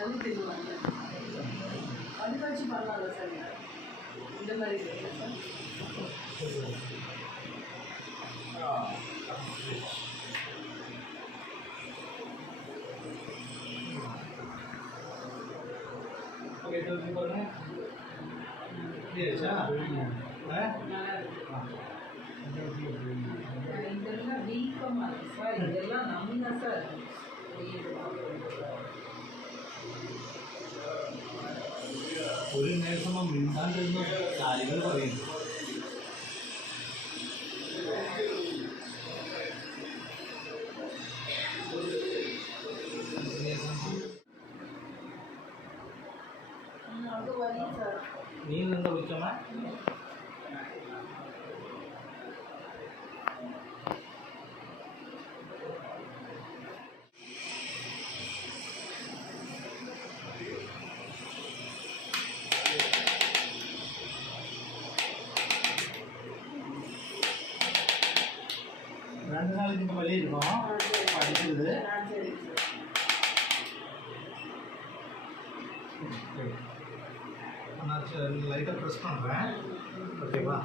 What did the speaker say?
அது தெரியுவாங்க. அதுக்காச்சு பண்ணலாம்ல சார் இந்த மாதிரி சார். ओके तो ऊपर में ये अच्छा है இதெல்லாம் வீக்கமாக இருக்குது சார். இதெல்லாம் நம்ம சார் ഒരു നേരമോ മിണ്ടാണ്ടിരുന്ന കാര്യങ്ങൾ പറയുന്നു. നീ എന്താ വിളിക്കണേ? ரெண்டு நாளைக்கு இந்த வழி இருக்கும் படிக்கிறது. நான் லைட்டாக ப்ரெஸ் பண்ணுறேன். ஓகேவா?